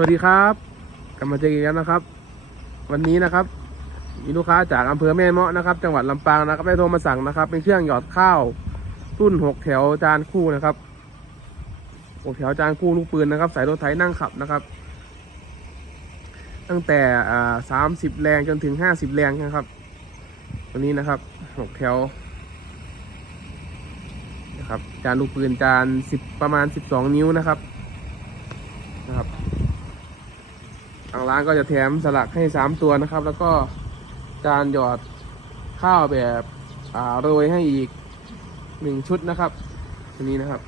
วัสดีครับกลับมาเจอกันแล้วนะครับ วันนี้นะครับ มีลูกค้าจากอำเภอแม่เมาะนะครับ จังหวัดลำปางนะครับได้โทรมาสั่งนะครับ เป็นเครื่องหยอดข้าวรุ่นหกแถวจานคู่นะครับหกแถวจานคู่ลูกปืนนะครับ สายรถไถนั่งขับนะครับ ตั้งแต่สามสิบแรงจนถึงห้าสิบแรงนะครับตัวนี้นะครับหกแถวนะครับจานลูกปืนจานสิบประมาณสิบสองนิ้วนะครับนะครับ ทางร้านก็จะแถมสลักให้สามตัวนะครับ แล้วก็จานหยอดข้าวแบบอาโรยให้อีกหนึ่งชุดนะครับตัวนี้นะครับ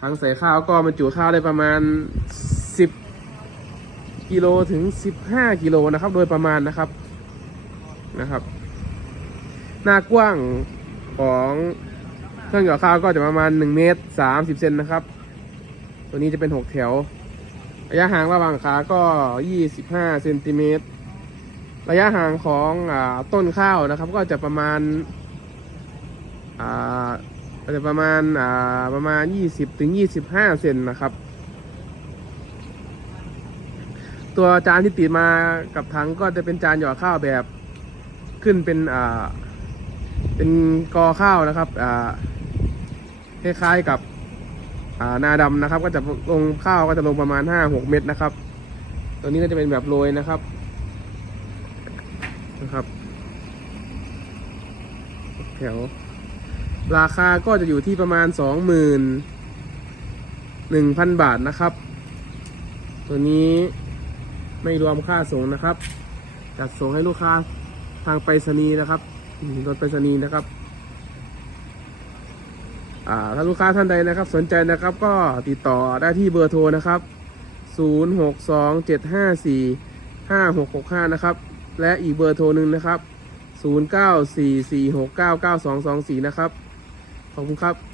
ถังใส่ข้าวก็บรรจุข้าวได้ประมาณสิบกิโลถึง 15กิโลนะครับ โดยประมาณนะครับนะครับ หน้ากว้างของเครื่องหยอดข้าวก็จะประมาณ 1 เมตร 30 เซนนะครับ ตัวนี้จะเป็น 6 แถว ระยะห่างระหว่างขาก็ 25เซนติเมตรระยะห่างของอต้นข้าวนะครับ ก็จะประมาณอาก็จะประมาณาประมาณ 20ถึง25 เซนนะครับ ตัวจานที่ติดมากับถังก็จะเป็นจานหยอดข้าวแบบขึ้นเป็นเป็นกอข้าวนะครับอ่าคล้ายๆกับ นาดำนะครับ ก็จะลงข้าวก็จะลงประมาณห้าหกเม็ดนะครับ ตัวนี้ก็จะเป็นแบบโรยนะครับนะครับ แถว ราคาก็จะอยู่ที่ประมาณสองหมื่นหนึ่งพันบาทนะครับ ตัวนี้ไม่รวมค่าส่งนะครับ จัดส่งให้ลูกค้าทางไปรษณีย์นะครับรถไปรษณีย์นะครับ ถ้าลูกค้าท่านใดนะครับ สนใจนะครับก็ติดต่อได้ที่เบอร์โทรนะครับ 0 6 2 7 5 4 5 6 6 5 นะครับ และอีกเบอร์โทรหนึ่งนะครับ 0 9 4 4 6 9 9 2 2 4 นะครับ ขอบคุณครับ